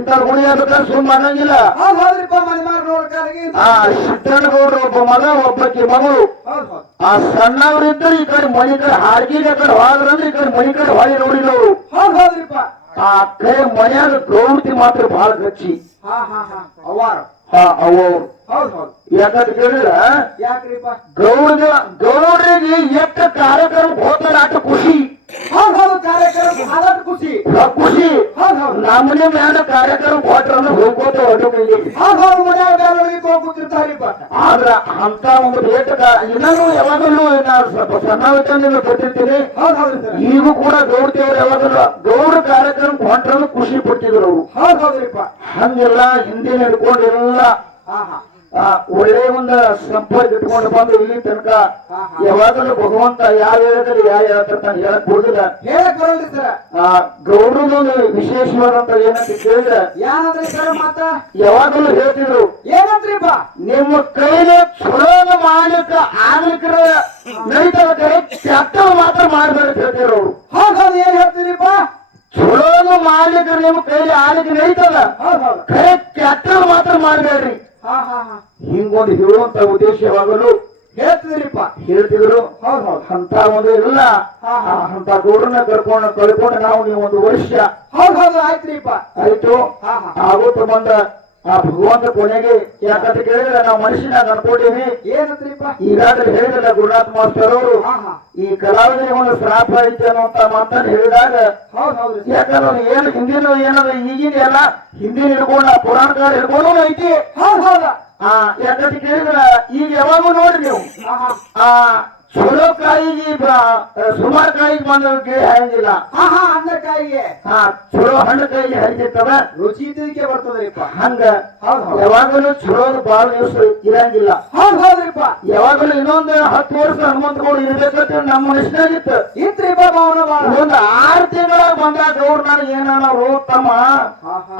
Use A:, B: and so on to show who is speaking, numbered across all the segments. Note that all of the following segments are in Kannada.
A: ಇಂಥ ಗುಡಿ
B: ಮಾರ್ ನೋಡ್ಕಾರಿಗೆ
A: ಆ ಸಿದ್ದನಗೌಡ್ರ ಒಬ್ಬ ಮಗ ಒಬ್ಬಕ್ಕೆ ಮಗಳು. ಆ ಸಣ್ಣವ್ರಿದ್ದರು ಈ ಕಡೆ ಮನಿ ಕಡೆ ಹಾಡ್ಗಿಗೆ ಕಡೆ ಹೋದ್ರಂದ್ರೆ ಈ ಕಡೆ ಮನಿ ಕಡೆ ಹೊಳಿ ನೋಡಿಲ್ಲ ಅವರು ಆ ಕೈ ಮನ್ಯಾಗ ಮಾತ್ರ ಬಹಳ ಗಚ್ಚಿ.
B: ಹಾ
A: ಅವು ಯಾಕಂತ ಕೇಳಿದ್ರ ಗೌಡ ಗೌಡ್ರಿಗೆ ಎಷ್ಟು ಕಾರ್ಯಕ್ರಮ ಹೋಗ್ತಾರೆ ಅಷ್ಟು ಖುಷಿ
B: ಹೌದ್ ಹೌದು ಕಾರ್ಯಕ್ರಮ ಅದಷ್ಟು ಖುಷಿ
A: ಆ ಖುಷಿ
B: ಹೌದ್ ಹೌದ್
A: ನಮ್ಮನೆ ಮ್ಯಾಲ ಕಾರ್ಯಕ್ರಮ ಕೊಟ್ಟರನ್ನು ಹೋಗೋತ
B: ಹೌದ್ ಹೌದು ಹೋಗ್ತಿರ್ತಾರಿಪ್ಪ
A: ಆದ್ರ ಅಂತ ಒಂದು ರೇಟ್ ಇನ್ನೂ ಯಾವಾಗಲೂ ನಾನು ಸ್ವಲ್ಪ ಸಣ್ಣ ಕೊಟ್ಟಿರ್ತೀನಿ.
B: ಹೌದ್
A: ಈಗೂ ಕೂಡ ದೇವ್ರು ಯಾವಾಗಲೂ ಗೌಡ ಕಾರ್ಯಕ್ರಮ ಹೊಂಟ್ರನ್ನು ಖುಷಿ ಪಟ್ಟಿದ್ರು ಅವರು.
B: ಹೌದ್ ಹೌದ್ರಿಪ್ಪ.
A: ಹಂಗೆಲ್ಲ ಹಿಂದಿನ ಹಿಡ್ಕೊಂಡು ಎಲ್ಲ ಒಳ್ಳೆ ಒಂದು ಸಂಪರ್ಕ ಇಟ್ಕೊಂಡು ಬಂದು ಇಲ್ಲಿ ತನಕ. ಯಾವಾಗಲೂ ಭಗವಂತ ಯಾವ ಹೇಳಿದ್ರೆ ಯಾವ ಹೇಳ್ತಾನೆ ಹೇಳಕ್ ಕೊಡುದಿಲ್ಲ
B: ಹೇಳಕ್ ಬರಲ್ರಿ ಸರ್.
A: ಗೌಡ್ರದೊಂದು ವಿಶೇಷವಾದಂತ ಏನಂತ ಕೇಳಿದ್ರೆ
B: ಸರ್
A: ಯಾವಾಗಲೂ ಹೇಳ್ತಿದ್ರು
B: ಏನಂತ್ರಿಪ್ಪ
A: ನಿಮ್ಮ ಕೈಲಿ ಚಲೋನ ಮಾಡ್ಲಿಕ್ಕ ಆಗ್ಲಿಕ್ರ ನಡೀತಾರ ಕೈ ಕೆಟ್ಟ ಮಾತ್ರ ಮಾಡ್ಬೇಡ ಅಂತ ಹೇಳ್ತಿದ್ರು ಅವ್ರು.
B: ಹೌದು ಏನ್ ಹೇಳ್ತೀರಿಪ್ಪ
A: ಚಲೋನು ಮಾಡ್ಲಿಕ್ಕೆ ನಿಮ್ಮ ಕೈಲಿ ಆಗ್ಲಿಕ್ಕೆ ನಡೀತದ? ಕರೆ ಕೆಟ್ಟ ಮಾತ್ರ ಮಾಡ್ಬೇಡ್ರಿ. ಹಿಂಗೊಂದು ಹೇಳುವಂತ ಉದ್ದೇಶವಾಗಲು
B: ಹೇಳ್ತಿದ್ರಿಪ್ಪ
A: ಹೇಳ್ತಿದ್ರು.
B: ಹೌದ್ ಹೌದ್.
A: ಅಂತ ಒಂದು ಇಲ್ಲ. ಅಂತ ದೂರನ ಕರ್ಕೊಂಡು ಕಳ್ಕೊಂಡು ನಾವು ನೀವು ಒಂದು ವರ್ಷ
B: ಹೌದ್ ಹೌದು ಆಯ್ತ್ರಿಪ್ಪ.
A: ಆಯ್ತು. ಆಗೋತ ಬಂದ ಆ ಭಗವಂತ ಕೊನೆಗೆ ಯಾಕಂತ ಕೇಳಿದ್ರೆ ನಾವು ಮನುಷ್ಯನಾಗ ಅನ್ಕೊಂಡಿವಿ
B: ಏನಂತ್ರಿಪ್ಪ
A: ಈಗಾಗಲೇ ಹೇಳಿದ್ರಲ್ಲ ಗುರುನಾಥ್ ಮಾಸ್ಟರ್ ಅವರು ಈ ಕಲಾವಿದರಿಗೆ ಒಂದು ಶ್ರಾಪ ಐತೆ ಅನ್ನುವಂತ ಮಾತನ್ನ ಹೇಳಿದಾಗ ಯಾಕಂದ್ರೆ ಏನು ಹಿಂದಿನ ಏನಂದ್ರೆ ಈಗಿನ ಎಲ್ಲ ಹಿಂದಿನ ಹಿಡ್ಕೊಂಡ ಪುರಾಣ ಕಾಲ ಹಿಡ್ಕೊಂಡು ಐತಿ.
B: ಹೌದ್ ಹೌದಾ.
A: ಆ ಯಾಕಂತ ಕೇಳಿದ್ರ ಈಗ ಯಾವಾಗೂ ನೋಡ್ರಿ ನೀವು. ಆ ಚಲೋ ಕಾಯಿಗೆ ಸುಮಾರು ಕಾಯಿಗೆ ಬಂದ ಗಿಳಿ ಹಂಗಿಲ್ಲ.
B: ಹಾ ಹಾ ಕಾಯಿ
A: ಹಾ ಚಲೋ ಹಣ್ಣು ಕಾಯಿಗೆ ಹೆಂಗಿರ್ತದ?
B: ರುಚಿ ಇದಕ್ಕೆ ಬರ್ತದ್ರಿಪ್ಪ.
A: ಹಂಗ ಯಾವಾಗಲೂ ಚಲೋ ಬಾಳ ದಿವಸ ಇರಂಗಿಲ್ಲ.
B: ಹೌದ್ ಹೌದ್ರಿಪ್ಪ.
A: ಯಾವಾಗಲೂ ಇನ್ನೊಂದು ಹತ್ತು ವರ್ಷ ಹನುಮಂತಗಳು ಇರ್ಬೇಕಂತ ನಮ್ಮ ಮನುಷ್ಯನಾಗಿತ್ತು
B: ಇತ್ರಿಪ್ಪ ಭಾವನ
A: ಒಂದು ಆರು ಬಂದಾಗ ಅವ್ರು ನನಗೆ ತಮ್ಮ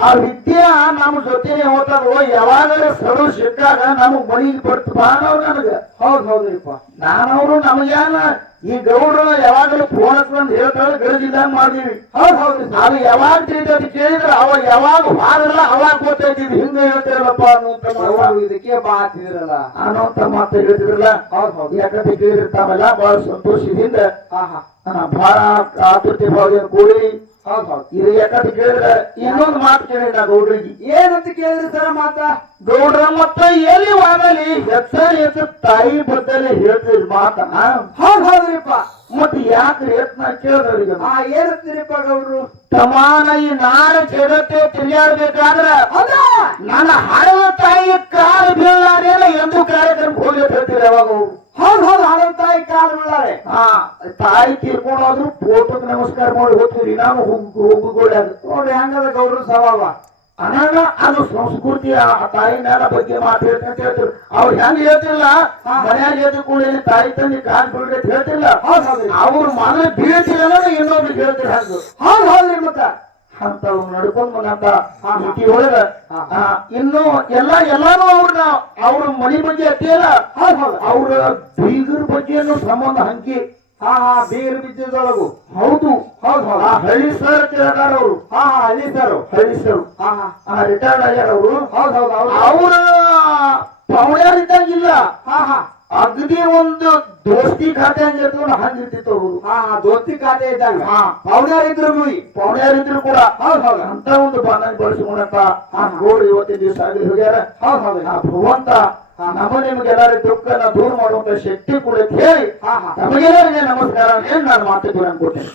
A: ಆ ವಿದ್ಯೆ ನಮ್ಮ ಜೊತೆನೆ ಹೋಗ್ತಾರೋ ಯಾವಾಗಲೇ ಸರು ಸಿಕ್ಕಾಗ ನಮಗ್ ಮಣಿಗೆ ಬರ್ತು ಬಾನವ್ರು ನನಗ.
B: ಹೌದ್ ಹೌದ್ರಿಪ್ಪ.
A: ನಾನವ್ರು ನಮಗೇನ ಈ ಗೌಡ್ರು ಯಾವಾಗಲೂ ಫೋನ್ ಹಚ್ಕೊಂಡ್ ಹೇಳ್ತಾರೆ ಗರಜಿದ್ದಾಗ ಮಾಡಿದೀವಿ
B: ಹೌದ್ ಹೌದು.
A: ಅದು ಯಾವಾಗ ತಿಳಿದ ಕೇಳಿದ್ರೆ ಅವ ಯಾವಾಗ ಹಾರಲ್ಲ ಅವಾಗ ಗೊತ್ತಾಯ್ತಿದ್ ಹಿಂಗ ಹೇಳ್ತಿರಲ್ಲಪ್ಪ ಅನ್ನುವಂತ ಮಾತು.
B: ಇದಕ್ಕೆ ಬಾ
A: ಅನ್ನೋಂತ ಮಾತು ಹೇಳ್ತಿದ್ರಲ್ಲ?
B: ಹೌದ್ ಹೌದ್.
A: ಯಾಕಂತ ಕೇಳಿರ್ತಾವಲ್ಲ ಬಹಳ ಸಂತೋಷದಿಂದ ಬಹಳ ಆತುರತೆ ಭಾವದಿಂದ ಕೂಡಿ
B: ಹೌದ್ ಹೌದ್
A: ಇದು ಯಾಕಂತ ಕೇಳಿದ್ರೆ ಇನ್ನೊಂದು ಮಾತು ಕೇಳಿದ ಗೌಡ್ರಿಗೆ.
B: ಏನಂತ ಕೇಳಿದ್ರಿ ಸರ ಮಾತ?
A: ಗೌಡ್ರ ಮತ್ತ ಎಲ್ಲಿ ವಾದಲಿ ಹೆಚ್ಚ ಹೆಚ್ಚು ತಾಯಿ ಬದ್ದಲ್ಲಿ ಹೇಳ್ತೀರಿ ಮಾತನ
B: ಹೌದ್ ಹೌದ್ರಿಪ್ಪ.
A: ಮತ್ ಯಾಕ್ರಿ ಯತ್ನ ಕೇಳಿದ್ರಿಗೆ
B: ಹಾ ಏನಂತೀರಿಪ್ಪ ಗೌಡ್ರು?
A: ಸಮಾನ ಈ ನಾನು ಜಗತ್ತೆ ತಿರುಗಾಡ್ಬೇಕಾದ್ರ ನನ್ನ ಹಡವ ತಾಯಿ ಕಾಲು ಎಂದು ಕಾರ್ಯಕ್ರಮ ಹೋಗಿ ಹೇಳ್ತೀರಿ ಯಾವಾಗ ಅವ್ರು.
B: ಹೌದ್ ಹೌದ್ ಹಣ ತಾಯಿ
A: ಹಾ ತಾಯಿ ತೀರ್ಕೊಂಡು ಫೋಟೋ ಫೋಟೋಕ್ ನಮಸ್ಕಾರ ಮಾಡಿ ಹೋಗ್ತೀವಿ ನಾವು ಹೋಗುಗಳ
B: ನೋಡ್ರಿ ಹೆಂಗದ ಗೌಡ್ರು ಸ್ವಭಾವ.
A: ಅನಾನ ಅದು ಸಂಸ್ಕೃತಿ ಆ ತಾಯಿ ಮ್ಯಾಲ ಬಗ್ಗೆ ಮಾತು ಹೇಳ್ತಾರೆ ಅಂತ ಹೇಳ್ತಿರು ಅವ್ರು ಹೆಂಗ್ ಹೇಳ್ತಿಲ್ಲ ಮನ್ಯಾಗ ಎದ್ದು ಕೂಡ ತಾಯಿ ತಂದೆ ಕಾಲ್ ಬಿಡ್ರಿ ಅಂತ
B: ಹೌದ್ರಿ
A: ಅವ್ರು ಮನೆ ಬೀಳ್ತಿಲ್ಲ ಇನ್ನೊಬ್ರಿಗೆ ಹೇಳ್ತಿರ ಹೌದು
B: ಹೌದು ಹೌದ್ರಿ ಮತ್ತ.
A: ಅಂತ ನಡ್ಕೊಂಡ್ ಬಂದಂತ
B: ಆ.
A: ನೀತಿ ಒಳಗ. ಇನ್ನು ಎಲ್ಲ ಎಲ್ಲಾನು ಅವ್ರನ್ನ ಅವ್ರ ಮನಿ ಬಗ್ಗೆ
B: ಹೌದ್
A: ಅವ್ರ ಬೀಗರ ಬಗ್ಗೆನು ಸಂಬಂಧ ಹಂಕಿ
B: ಹಾ ಹಾ ಬೀರ್ ಬಿದ್ದದೊಳಗು
A: ಹೌದು
B: ಹೌದು ಹೌದ್.
A: ಆ ಹಳ್ಳಿ ಸರ್ ಕೇಳ್ತಾರ ಅವರು.
B: ಹಾ ಹಾ ಹಳ್ಳಿ ಸರ್.
A: ಹಳ್ಳಿ ಸರ್.
B: ಹಾ ಹಾ.
A: ರಿಟೈರ್ಡ್ ಆಗ್ಯಾರ ಅವರು.
B: ಹೌದು ಹೌದು ಅವ್ರ
A: ಅವರ ಪವಳ್ಯಾರಿದ್ದಂಗಿಲ್ಲ
B: ಹಾ ಹಾ.
A: ಅಗದಿ ಒಂದು ದೋಸ್ತಿ ಖಾತೆ ಹಂಗಿರ್ತವ ಹಂಗಿರ್ತಿತ್ತು ಅವರು.
B: ಹಾ ದೋಸ್ತಿ ಖಾತೆ ಇದ್ದಂಗ.
A: ಹಾ.
B: ಪೌಡ್ಯಾರ
A: ಇದ್ರು ಕೂಡ.
B: ಹೌದ್ ಹೌದು.
A: ಅಂತ ಒಂದು ಬಂಧನ ಬಳಸಿಕೊಂಡಂತ. ಗೋಡು ಇವತ್ತಿನ ದಿವಸ ಆಗಲಿ ಹೋಗ್ಯಾರ.
B: ಹೌದ್
A: ಆ ಭಗವಂತ. ನಮ್ಮ ನಿಮ್ಗೆಲ್ಲರ ದುಃಖನ ದೂರ ಮಾಡುವಂತ ಶಕ್ತಿ ಕೂಡ ಅಂತ ಹೇಳಿ ನಮಗೆಲ್ಲರಿಗೆ ನಮಸ್ಕಾರ. ಅಂತ ಹೇಳಿ ನಾನು ಮಾತು ಕೂಡ ಅನ್ಕೊಳ್ತೇನೆ?